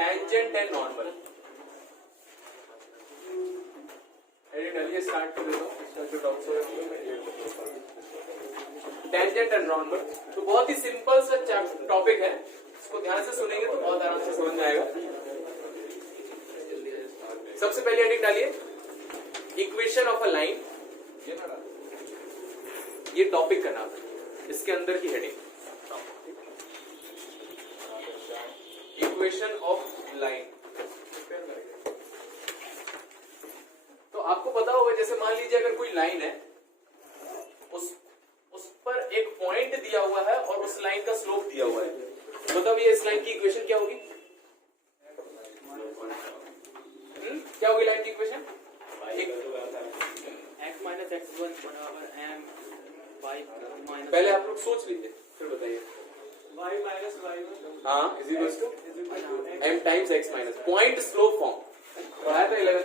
Tangent and normal. चलिए start कर देता हूँ। जो टेंजेंट एंड नॉर्मल तो बहुत ही सिंपल सा टॉपिक है, इसको ध्यान से सुनेंगे तो बहुत आराम से समझ में आएगा। सबसे पहले हेडिंग डालिए इक्वेशन ऑफ अ लाइन, ये टॉपिक का नाम है, इसके अंदर की हेडिंग इक्वेशन ऑफ लाइन। तो आपको पता होगा जैसे मान लीजिए अगर कोई लाइन है, उस पर एक पॉइंट दिया हुआ है और उस लाइन का स्लोप दिया हुआ है, मतलब ये इस लाइन की इक्वेशन क्या होगी? क्या होगी लाइन की इक्वेशन? x माइनस x1 बराबर m y माइनस। पहले आप लोग सोच लीजिए फिर बताइए। y माइनस y1 हाँ is equal to m times x minus point slope form पढ़ाया था 11।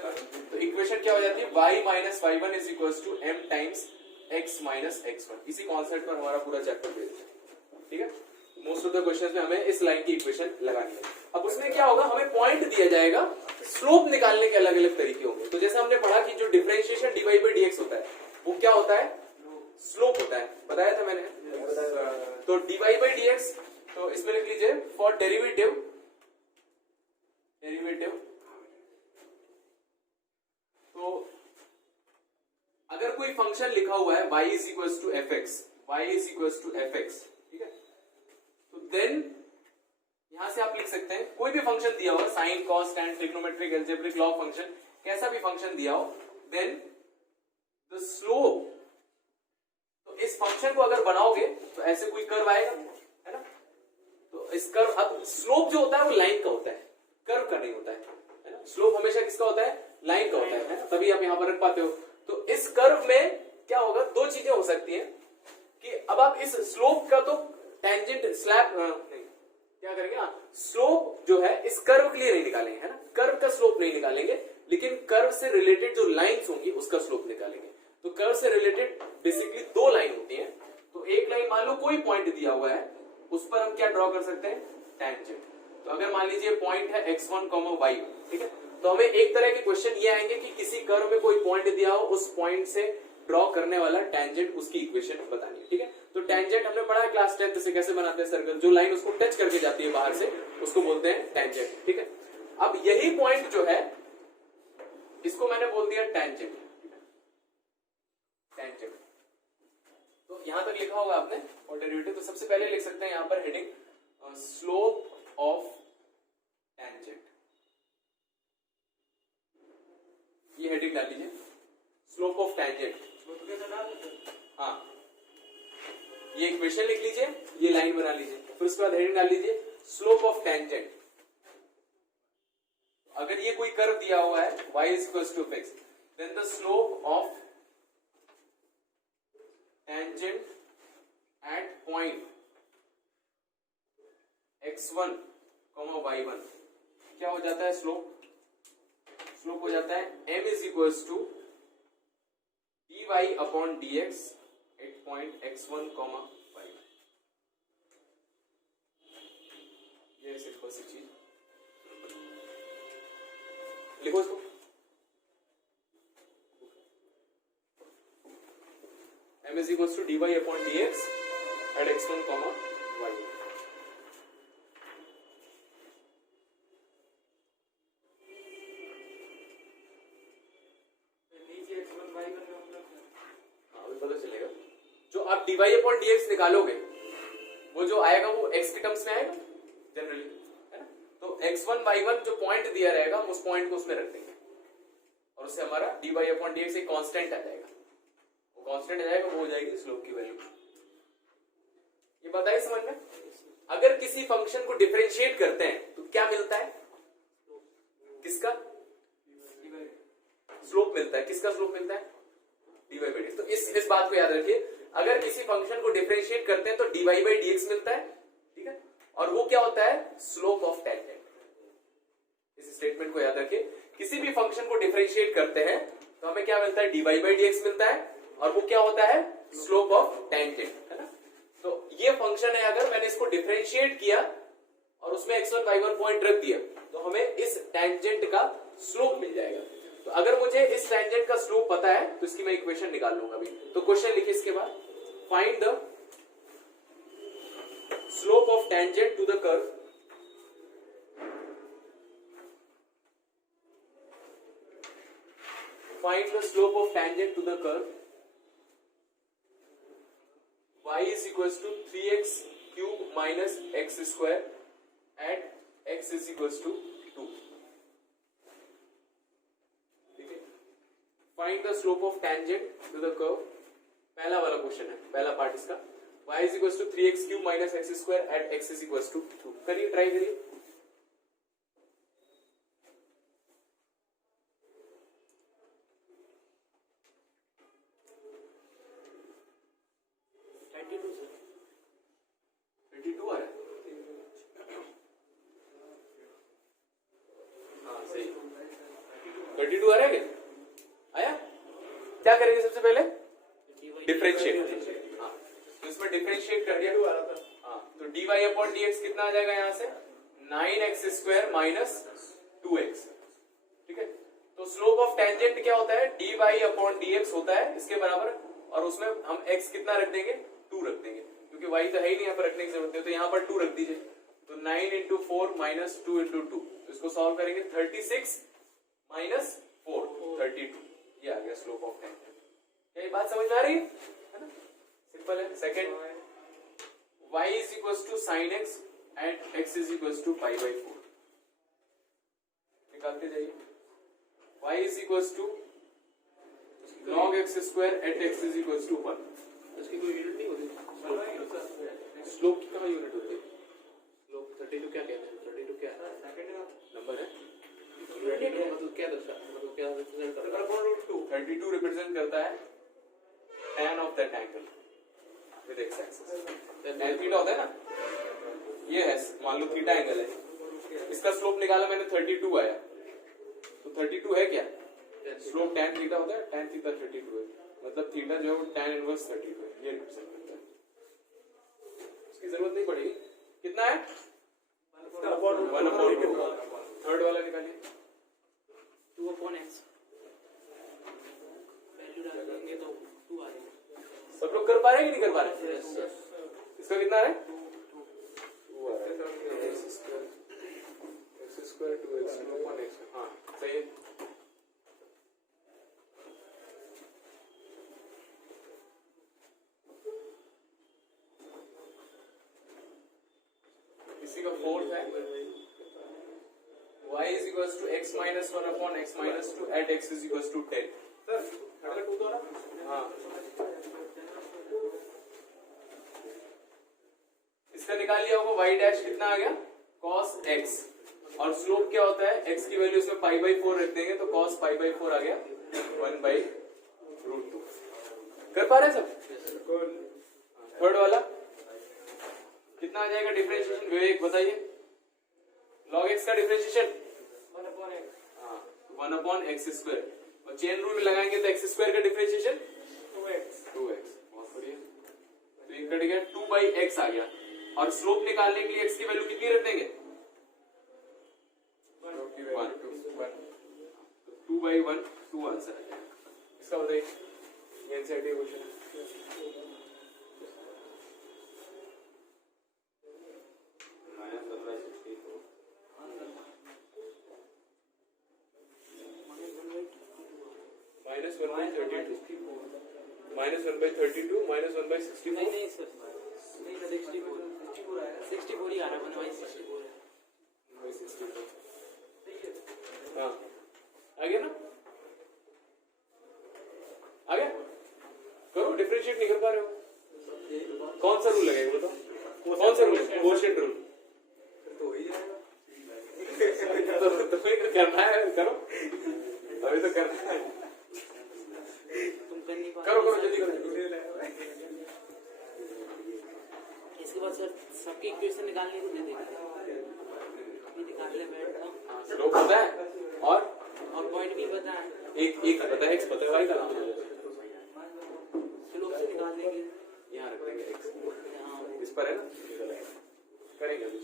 तो इक्वेशन क्या हो जाती है? y minus y1 is equal to m times x minus x1। इसी कॉन्सेप्ट पर हमारा पूरा चैप्टर बेस्ड है, ठीक है। मोस्ट ऑफ द क्वेश्चंस में हमें इस लाइन की इक्वेशन लगानी है। अब उसमें क्या होगा, हमें पॉइंट दिया जाएगा, स्लोप निकालने के अलग अलग तरीके होंगे। तो जैसे हमने पढ़ा कि जो डिफरेंशिएशन dy by dx होता है वो क्या होता है? स्लोप होता है, बताया था मैंने। तो dy by dx, तो इसमें लिख लीजिए फॉर डेरिवेटिव तो अगर कोई फंक्शन लिखा हुआ है y is equal to fx, ठीक है, तो देन यहां से आप लिख सकते हैं कोई भी फंक्शन दिया हुआ, sine cos tan trigonometric algebraic log function, कैसा भी फंक्शन दिया हो, देन द स्लोप, तो इस फंक्शन को अगर बनाओगे तो ऐसे कोई कर्व आएगा, है ना। तो इस कर्व, अब स्लोप जो होता है वो लाइन का होता है, कर्व का नहीं होता है ना। स्लोप हमेशा किसका होता है? लाइन का होता है ना? तभी आप यहां पर रख पाते हो। तो इस कर्व में क्या होगा, दो चीजें हो सकती हैं कि अब आप इस स्लोप का तो टेंजेंट स्लैब क्या करेंगे ना, स्लोप जो है इस कर्व के लिए नहीं निकालेंगे, है ना। कर्व का स्लोप नहीं निकालेंगे, लेकिन कर्व से रिलेटेड जो लाइंस होंगी उसका स्लोप निकालेंगे। तो कर्व से रिलेटेड बेसिकली दो लाइन होती है। तो एक लाइन मान लो कोई पॉइंट दिया हुआ है, उस पर हम क्या ड्रॉ कर सकते हैं? टेंजेंट। तो अगर मान लीजिए पॉइंट है x1, y1, ठीक है, तो हमें एक तरह के क्वेश्चन ये आएंगे कि किसी कर्व में कोई पॉइंट दिया हो, उस पॉइंट से ड्रॉ करने वाला टेंजेंट, उसकी इक्वेशन बतानी है, ठीक है। तो टेंजेंट हमने पढ़ा है क्लास 10th से, कैसे बनाते हैं सर्कल, जो लाइन उसको टच करके जाती है बाहर से उसको बोलते हैं टेंजेंट, ठीक है। अब यही पॉइंट जो है इसको मैंने बोल दिया टेंजेंट। तो यहां तक लिखा होगा आपने और डेरिवेटिव, तो सबसे पहले लिख सकते हैं यहां पर हेडिंग स्लोप ऑफ टेंजेंट, ये हेडिंग डाल लीजिए, स्लोप ऑफ टेंजेंट। हाँ, ये इक्वेशन लिख लीजिए, ये लाइन बना लीजिए, फिर उसके बाद हेडिंग डाल लीजिए स्लोप ऑफ टेंजेंट। अगर ये कोई कर्व दिया हुआ है y is equals to x, then the slope of tangent at point x1, y1 क्या हो जाता है? स्लोप हो जाता है m is equals to dy upon dx at point x1, y1। ये सिंपल सी चीज लिखो इसको। m is equals to dy upon dx at x1, y1। पता चलेगा जो आप dy upon dx निकालोगे वो जो आएगा वो x के टर्म्स में आएगा जनरली, है ना। तो x1, y1 जो पॉइंट दिया रहेगा हम उस पॉइंट को उसमें रख देंगे और उससे हमारा dy upon dx एक कांस्टेंट आ जाएगा, वो कांस्टेंट आ जाएगा, वो हो जाएगी स्लोप की वैल्यू। ये बताइए समझ में। अगर किसी फंक्शन को डिफरेंशिएट करते हैं तो क्या मिलता है? किसका स्लोप मिलता है? किसका स्लोप मिलता है? dy by dx। तो इस बात को याद रखिए, अगर किसी फंक्शन को डिफरेंशिएट करते हैं तो dy by dx मिलता है, ठीक है, और वो क्या होता है? Slope of tangent. इस स्टेटमेंट को याद रखिए, किसी भी फंक्शन को डिफरेंशिएट करते हैं तो हमें क्या मिलता है? dy by dx मिलता है, और वो क्या होता है? स्लोप ऑफ टेंजेंट, है ना। तो ये फंक्शन है, अगर मैंने इसको डिफरेंशिएट किया और उसमें x1 y1 पॉइंट रख दिया तो हमें इस टेंजेंट का स्लोप मिल जाएगा। तो अगर मुझे इस टेंजेंट का स्लोप पता है तो इसकी मैं इक्वेशन निकाल लूंगा अभी। तो क्वेश्चन लिखिए इसके बाद, find the slope of tangent to the curve find the slope of tangent to the curve y is equals to 3x cube minus x square at x is equals to 2. ठीक है, find the slope of tangent to the curve, पहला वाला question है, पहला part इसका, y is equals to 3x cube minus x square at x is equals to 2. करिए, try करिए। क्या करेंगे सबसे पहले? डिफरेंशिएट। हाँ, तो इसमें डिफरेंशिएट कर दिया। हाँ, तो dy अपॉन dx कितना आ जाएगा यहाँ से? 9x square minus 2x। ठीक है, तो स्लोप ऑफ टेंजेंट क्या होता है? dy अपॉन dx होता है इसके बराबर, और उसमें हम x कितना रख देंगे? 2 रख देंगे, क्योंकि y तो है ही नहीं यहाँ पर रखने की जरूरत है, तो यहाँ पर 2 रख दीजिए। तो 9 इंटू 4 माइनस 2 इंटू 2, इसको सॉल्व करेंगे 36 माइनस 4 32, ये आ गया स्लोप ऑफ टेंजेंट। क्या ये बात समझ में आ रही है ना? सिंपल है। Second, y is equals to sin x and x is equals to pi by 4, निकालते जाइए। y is equals to log x square at x is equals to 1। इसकी कोई यूनिट नहीं होती? स्लोप की कहाँ यूनिट होती है? स्लोप 32 क्या कहते हैं? 32 क्या है? नंबर है, मतलब क्या दर्शाता है? मतलब क्या रिप्रेजेंट करता है? 32 रिप्रेजेंट करता है tan of that angle with x axis. tan theta होता है ना, ये है, मान लो थीटा एंगल है, इसका स्लोप निकाला मैंने 32 आया, तो 32 है क्या? स्लोप tan थीटा होता है, tan थीटा 32 है, मतलब थीटा जो है वो tan इनवर्स 32 है, ये रिप्रेजेंट करता है। इसकी जरूरत नहीं पड़ेगी। कितना है? 1/2। थर्ड वाला निकालिए। 2 अपॉन x, वैल्यू डाल देंगे तो 2 आ जाएगा। सब लोग कर पा रहे हैं कि नहीं कर पा रहे? इसका कितना है? 2 आ रहा है, x square 2x 2 upon x। हाँ सही है। इसी का फोर्थ है, y is equals to x minus 1 upon x minus 2 at x is equals to 10। Sir 2 तो ना? हाँ, इसका निकाल लिया होगा, y डैश कितना आ गया? cos x, और स्लोप क्या होता है? x की वैल्यू इसमें पाई बाई 4 रख देंगे तो cos पाई बाई 4 आ गया 1/√2। कर पा रहे सब? थर्ड वाला कितना आ जाएगा डिफरेंशिएशन? विवेक बताइए, log x का डिफरेंशिएशन 1 अपॉन एक्स स्क्वायर, और चेन रूल लगाएंगे तो x स्क्वायर का डिफरेंशिएशन 2x। बहुत बढ़िया, तो ये कट गया, 2/x आ गया, और स्लोप निकालने के लिए x की वैल्यू कितनी रख देंगे? 1। 2/1 2 आंसर आ जाएगा इसका। बताइए, ये एनसीईआरटी क्वेश्चन है। Minus 1/32 minus 1/32 minus 1/64। नहीं सर, नहीं सर, 64 ही आ रहा है, 1/64 है। हाँ आ गया ना? आ गया? करो, डिफरेंशिएट नहीं कर पा रहे हो? कौन सा रूल लगेगा बताओ? कौन सा रूल? Quotient rule. तो करना है, करो, अभी तो करना है। तुम कर नहीं पा करो करो जल्दी करो। इसके बाद सर सबकी इक्वेशन निकालने को दे देंगे, निकालने बैठना। स्लोप होता है और पॉइंट भी पता है, एक पता है, x पता है, y का नाम है। स्लोप से निकाल देंगे, यहाँ रख देंगे x, इस पर है ना, करेंगे अभी।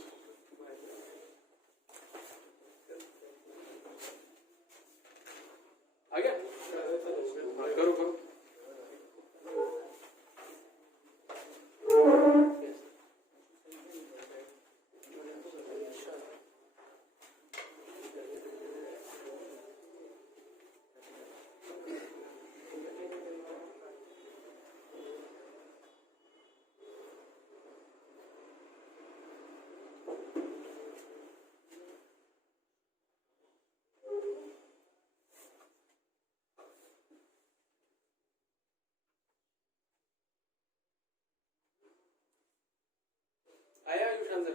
ध्यान से।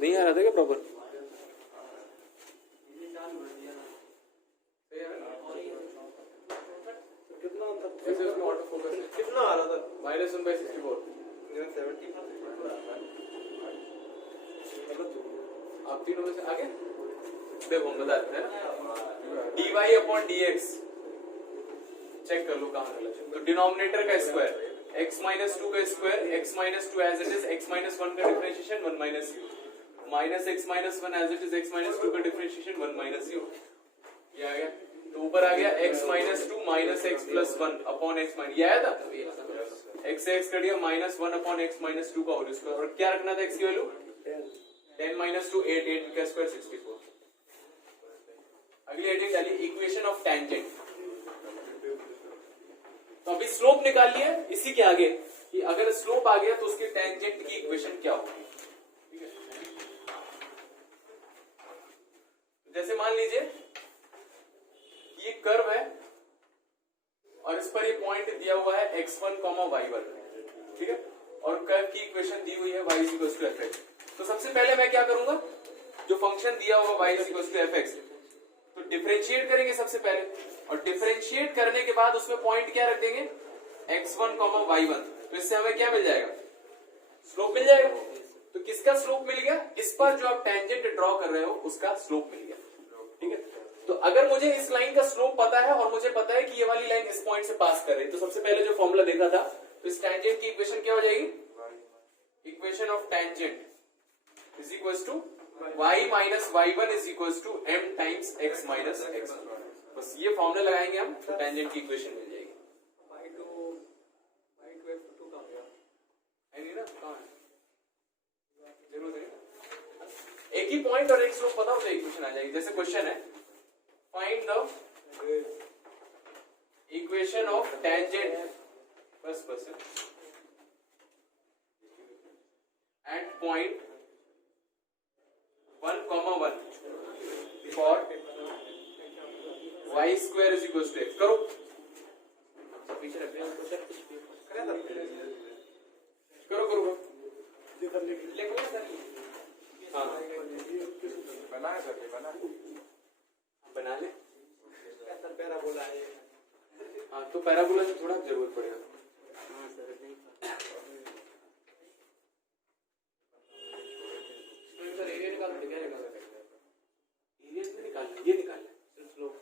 नहीं आ रहा था क्या प्रॉपर? कितना आ रहा था? -1/64। आप तीनों में से आगे देखो हम बता देते हैं। dy अपॉन dx चेक कर लो कहाँ गलत है। तो डिनोमिनेटर का स्क्वायर x माइनस 2 का square x minus 2 as it is x minus 1 का differentiation 1 minus u minus x minus 1 as it is x minus 2 का डिफरेंशिएशन 1 माइनस u। ये आ गया तो ऊपर आ गया x minus 2 minus x plus 1 upon x minus, ये आया था x से x कर दिया माइनस 1 अपॉन x माइनस 2 का होल स्क्वायर और क्या रखना था x की वैल्यू 10 माइनस 2 8 8 का स्क्वायर 64। अगली हेडिंग डाली इक्वेशन ऑफ टेंजेंट। तो अभी स्लोप निकाल लिया इसी के आगे कि अगर स्लोप आ गया तो उसके टेंजेंट की इक्वेशन क्या होगी। ठीक है, जैसे मान लीजिए ये कर्व है और इस पर ये पॉइंट दिया हुआ है x1, y1। ठीक है, और कर्व की इक्वेशन दी हुई है y fx। तो सबसे पहले मैं क्या करूंगा, जो फंक्शन दिया हुआ y fx तो डिफरेंशिएट करेंगे सबसे पहले, और डिफरेंशिएट करने के बाद उसमें पॉइंट क्या रख देंगे x1, y1। तो इससे हमें क्या मिल जाएगा, स्लोप मिल जाएगा। तो किसका स्लोप मिल गया, इस पर जो आप टेंजेंट ड्रॉ कर रहे हो उसका स्लोप मिल गया। ठीक है, तो अगर मुझे इस लाइन का स्लोप पता है और मुझे पता है कि ये वाली लाइन इस पॉइंट से पास कर रही है, तो सबसे पहले जो फॉर्मूला देखा था तो इस टेंजेंट की इक्वेशन क्या हो जाएगी, equation of tangent is equal to y minus y1 is equal to m times x minus x1। बस ये फॉर्मूला लगाएंगे हम तो टेंजेंट की इक्वेशन मिल जाएगी। एक ही पॉइंट और एक स्लोप पता हो तो इक्वेशन आ जाएगी। जैसे क्वेश्चन है find the equation of tangent first person at point 1, 1 for y square is equal to x। करो पीछे रख करो करो हाँ बना ले। पैराबोला है। हाँ तो पैराबोला से थोड़ा जरूरत पड़ेगा। एरिया निकाल क्या निकालना, ये निकालना सिर्फ स्लोप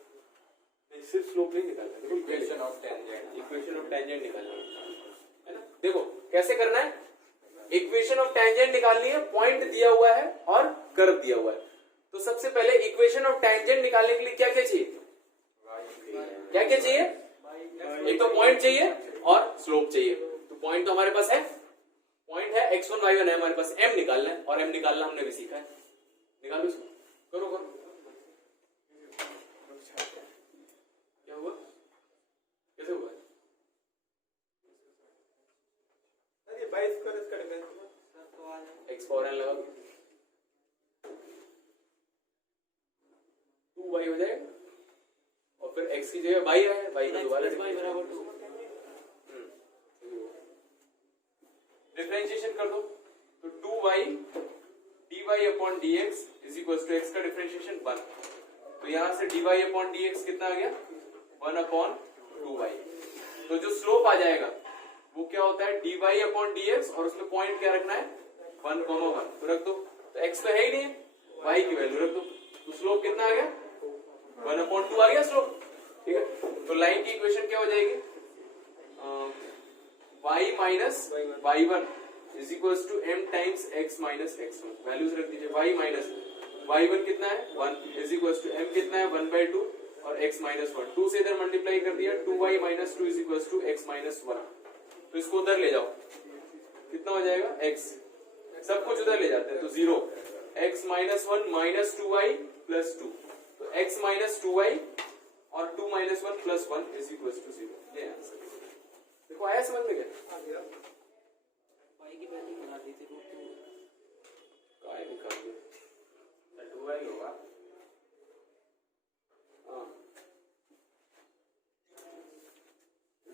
नहीं, सिर्फ स्लोप नहीं निकालना। देखो इक्वेशन ऑफ टेंजेंट निकालना है ना। देखो कैसे करना है, इक्वेशन ऑफ टेंजेंट निकालनी है, पॉइंट दिया हुआ है और कर्व दिया हुआ है। तो सबसे पहले इक्वेशन ऑफ टेंजेंट निकालने के लिए क्या क्या चाहिए, क्या क्या चाहिए, एक तो पॉइंट चाहिए और स्लोप चाहिए। तो पॉइंट तो हमारे पास है, पॉइंट है x1, y1 है हमारे पास, m निकालना है और m निकालना हमने भी सीखा है। निकालो इसको, करो करो। क्या हुआ, कैसे हुआ, x फॉर n लगा 2y हो जाएगा और फिर x की जगह y है, y का दोबारा y बराबर 2। डिफरेंशिएशन कर दो तो 2y dy upon dx is equal to x का डिफरेंशिएशन 1। तो यहां से dy अपॉन dx कितना आ गया 1 अपॉन 2y। तो जो स्लोप आ जाएगा वो क्या होता है dy अपॉन dx और उसमें पॉइंट क्या रखना है 1, 1 तो रख दो। तो x तो है ही नहीं, y की वैल्यू रख दो। तो स्लोप कितना आ गया 1 अपॉन 2 आ गया स्लोप। ठीक है, तो लाइन की इक्वेशन क्या हो जाएगी y minus y1 is equal to m times x minus x1। Values रख दीजिए, y माइनस y1 कितना है 1 इज इक्वल टू m कितना है 1/2 और x माइनस 1। 2 से इधर मल्टीप्लाई कर दिया 2y minus 2 is equal to x minus 1। तो इसको उधर ले जाओ, कितना हो जाएगा x, सब कुछ उधर ले जाते हैं तो 0 x minus 1 minus 2y plus 2। तो x माइनस 2y और 2 minus 1 plus 1 is equal to 0। ये आंसर। देखो आया समझ में क्या? पाई की वैल्यू निकाल दी थी रूट टू। काय निकाल दिया? 2y होगा। हाँ।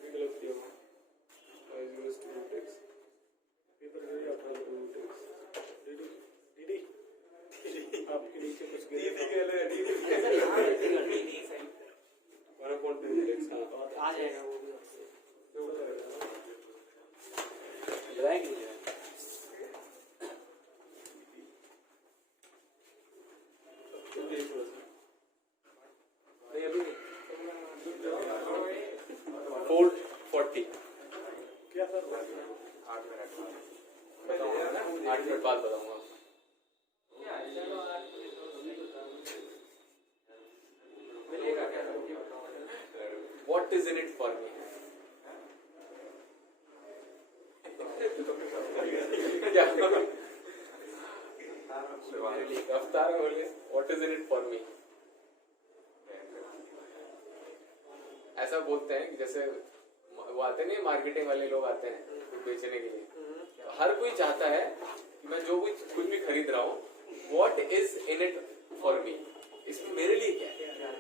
गलत किया मैं। y is equals to root x. Paper जो ये अपना root x. दीदी आपके नीचे कुछ दीदी के लिए सर यहाँ लिखेगा डी साइन 1/2 root x। हाँ। और आ जाएगा वो भी उससे। लगाएंगे नहीं लगाएंगे? नहीं अभी नहीं। 4:40 क्या सर 8 मिनट बताऊंगा ना 8 मिनट बाद बताऊंगा। What is in it for me? क्या रफ्तार में बोलिए What is in it for me? ऐसा बोलते हैं कि जैसे वो आते नहीं मार्केटिंग वाले लोग आते हैं कुछ बेचने के लिए, तो हर कोई चाहता है कि मैं जो कुछ भी खरीद रहा हूँ What is in it for me? इसमें मेरे लिए क्या है?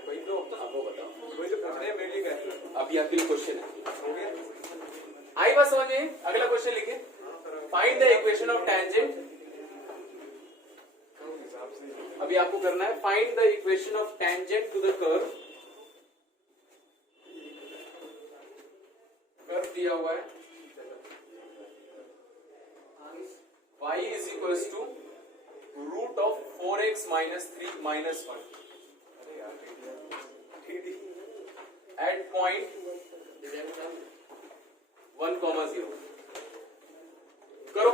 वही तो आपको बताओ। वही तो पूछ रहे हैं मेरे लिए क्या है? अभी आपके लिए क्वेश्चन है, हो गया आई बात समझ में? अगला क्वेश्चन लिखे, find the equation of tangent. अभी आपको करना है find the equation of tangent to the curve. Curve दिया हुआ है y is equals to root of 4x minus 3 minus 1 at point 1, 0 करो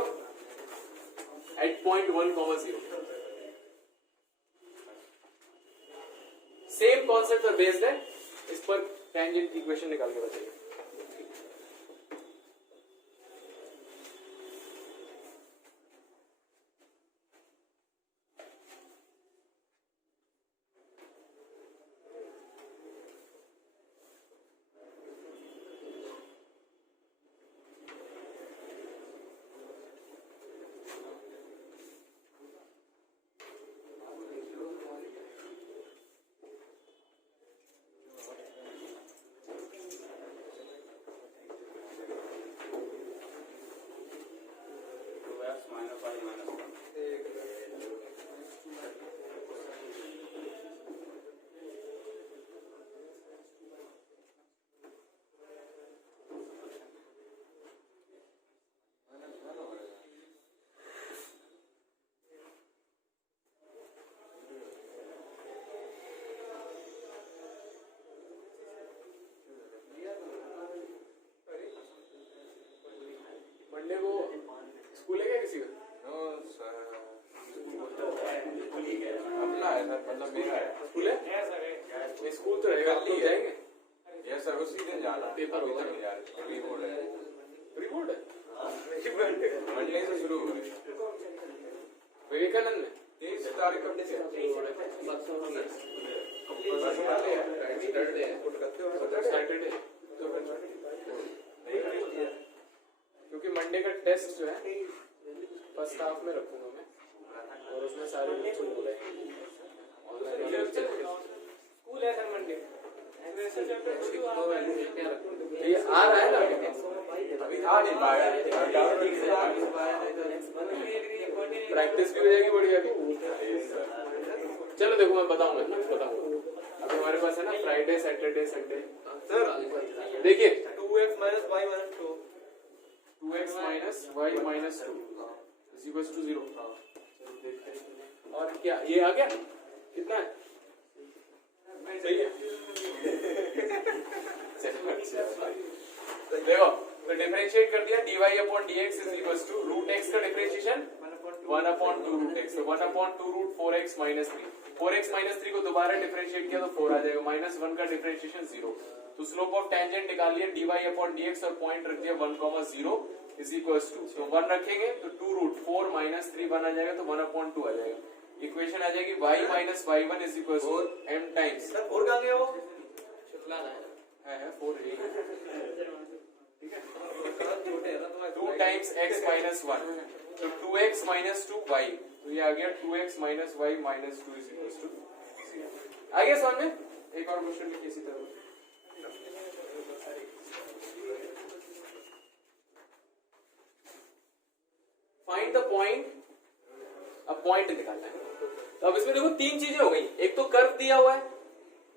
at point 1, 0 सेम कॉन्सेप्ट पर बेस्ड है, इस पर टेंजेंट इक्वेशन निकाल के बताइए। मंडे को स्कूल है क्या किसी का? अपना है सर, मतलब मेरा है। स्कूल है? नहीं, स्कूल तो रहेगा, तो जाएंगे। यस सर, उसी दिन जाना है। पेपर अभी होगा तक नहीं जा रहे। अभी बोल रहे हैं। रिपोर्ट है मंडे से शुरू हो रही है। विवेकानंद में 23 तारीख कब से? सैटरडे, क्योंकि मंडे का टेस्ट जो है फर्स्ट हाफ में रखूंगा मैं, और उसमें सारे बच्चों को बुलाएंगे ऑनलाइन। स्कूल है सर मंडे। ये आ रहा है ना, अभी आ नहीं पाया। प्रैक्टिस भी हो जाएगी बढ़िया भी। चलो देखो मैं बताऊंगा अभी हमारे पास है ना फ्राइडे सैटरडे संडे। सर देखिए 2x minus y minus 2 2x minus y minus 2 is equals to 0। चलो देखते हैं और क्या ये आ गया, कितना है? सही है। देखो तो डिफरेंशिएट कर दिया, dy upon dx is equals to root x का डिफरेंशिएशन 1/2 root x, तो 1/2 root 4x minus 3। 4x minus 3 को दोबारा डिफरेंशिएट किया तो 4 आ जाएगा, -1 का डिफरेंशिएशन 0। तो स्लोप ऑफ टेंजेंट निकाल लिया dy upon dx और पॉइंट रख दिया 1, 0 is equals to, तो 1 रखेंगे तो 2 root 4 minus 3 1 आ जाएगा, तो 1/2 आ जाएगा। इक्वेशन आ जाएगी y minus y1 is equals to m times। Sir 4 कहां गया वो? शुक्ला है 4 ठीक है, छोटे है ना तो 2 टाइम्स x माइनस 1, तो 2x माइनस 2y, तो ये आ गया 2x minus y minus 2 is equal to 0। आ गया समझ में? एक और क्वेश्चन लिखिए इसी तरह। फाइंड द पॉइंट, अब पॉइंट निकालना है। तो अब इसमें देखो तीन चीजें हो गई, एक तो कर्व दिया हुआ है,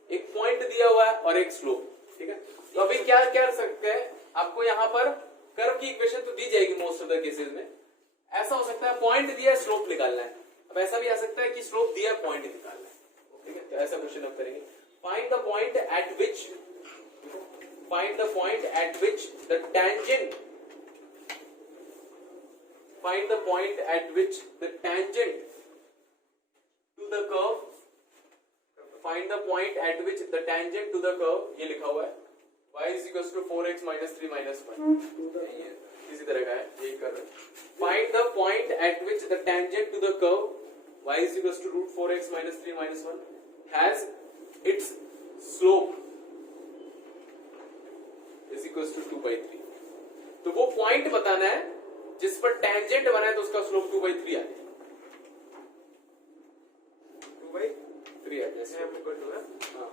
एक पॉइंट दिया हुआ है और एक स्लोप, ठीक है। तो अभी क्या कर सकते हैं, आपको यहाँ पर कर्व की इक्वेशन तो दी जाएगी मोस्ट ऑफ द केसेस में। ऐसा हो सकता है पॉइंट दिया है, स्लोप निकालना है। अब ऐसा भी आ सकता है कि स्लोप दिया है, पॉइंट निकालना है, ठीक है। तो ऐसा क्वेश्चन हम करेंगे। Find the point eight which the tangent find the point at which the tangent to the curve ये लिखा हुआ है y is equals to 4x minus 3 minus 1, इसी तरह का है, यही कर रहे हैं। Find the point at which the tangent to the curve y is equals to root 4x minus 3 minus 1 has its slope is equals to 2/3। तो वो पॉइंट बताना है जिस पर टेंजेंट बना है, तो उसका स्लोप 2/3 आ जाए। 2/3 आ जाए। हाँ,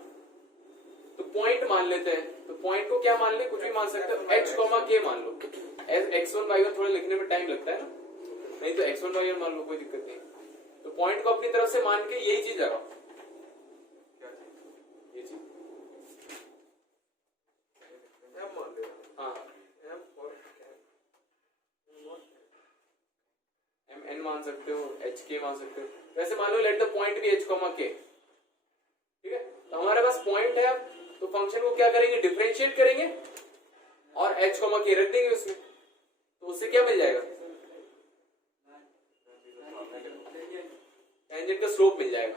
तो पॉइंट मान लेते हैं। तो पॉइंट को क्या मान ले, कुछ भी मान सकते हो, h, k मान लो। x1 y1 थोड़ा लिखने में टाइम लगता है ना, नहीं तो x1 y1 मान लो, कोई दिक्कत नहीं। तो पॉइंट को अपनी तरफ से मान के यही चीज लगाओ, ये चीज। हाँ, n मान सकते हो, hk मान सकते हो। वैसे मान लो लेट द पॉइंट भी h, k, ठीक है। तो हमारे पास पॉइंट है, अब तो फंक्शन को क्या करेंगे, डिफरेंशिएट करेंगे और h, k रख देंगे उसमें। तो उससे क्या मिल जाएगा, टेंजेंट का स्लोप मिल जाएगा।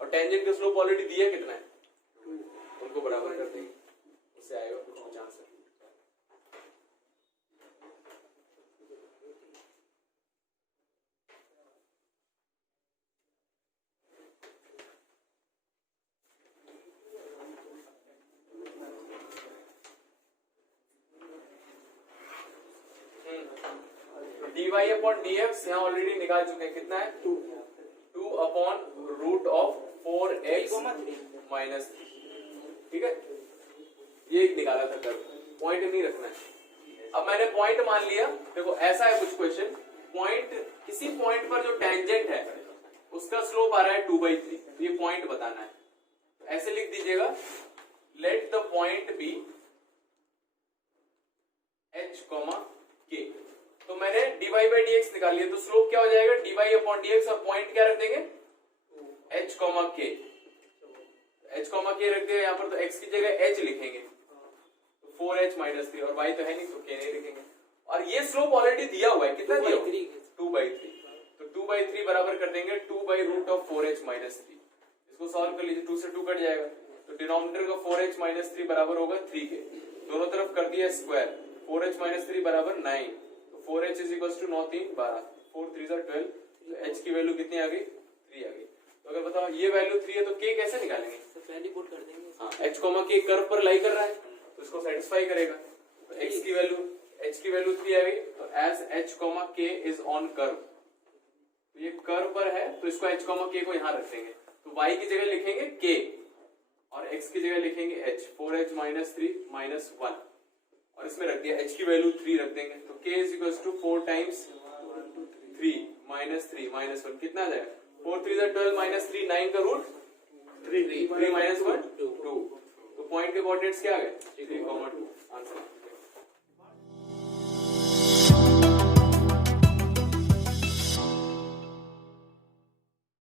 और टेंजेंट का स्लोप ऑलरेडी दिया कितना है, उनको बराबर कर देंगे, उससे आएगा कुछ आंसर। dy अपॉन dx यहाँ ऑलरेडी निकाल चुके हैं, कितना है 2 upon root of 4x minus 3, ठीक है। ये एक निकाला था कर्व, पॉइंट नहीं रखना है। अब मैंने पॉइंट मान लिया। देखो ऐसा है कुछ क्वेश्चन, पॉइंट, किसी पॉइंट पर जो टेंजेंट है उसका स्लोप आ रहा है 2/3, तो ये पॉइंट बताना है। तो ऐसे लिख दीजिएगा, let the point be h, k। तो मैंने dy by dx निकाल लिया, तो स्लोप क्या हो जाएगा, dy अपॉन dx, और पॉइंट क्या रख देंगे, h, k। h, k रख दिया यहाँ पर, तो x की जगह h लिखेंगे, तो 4h माइनस 3, और y तो है नहीं तो k नहीं लिखेंगे। और ये स्लोप ऑलरेडी दिया हुआ है, कितना दिया हुआ है, 2/3। तो 2/3 बराबर कर देंगे 2/√4h माइनस 3। इसको सॉल्व कर लीजिए, 2 से 2 कट जाएगा, तो डिनोमिनेटर का 4h माइनस 3 बराबर होगा 3 के, दोनों तरफ कर दिया स्क्वायर, 4h माइनस 3 बराबर 9, तो 4h इज इक्वल टू 9 3 12, 4 3 12, तो h की वैल्यू कितनी आ गई, 3 आ गई। तो अगर बताओ ये वैल्यू 3 है तो k कैसे निकालेंगे, पहले पुट कर देंगे। हाँ, h, k कर्व पर लाई कर रहा है तो इसको सेटिस्फाई करेगा। तो h की वैल्यू 3 आ गई, तो as h, k is on curve, तो ये कर्व पर है, तो इसको h, k को यहाँ रख देंगे, तो y की जगह लिखेंगे k और x की जगह लिखेंगे h, 4h माइनस 3 माइनस 1, और इसमें रख दिया h की वैल्यू 3 रख देंगे, तो k is equal to 4 times 3 minus 3 minus 1, कितना आ जाएगा, 4 3 12 माइनस 3, 9 का रूट 3 माइनस 1 2। तो पॉइंट के कोऑर्डिनेट्स क्या आ गए, 3, 2 आंसर।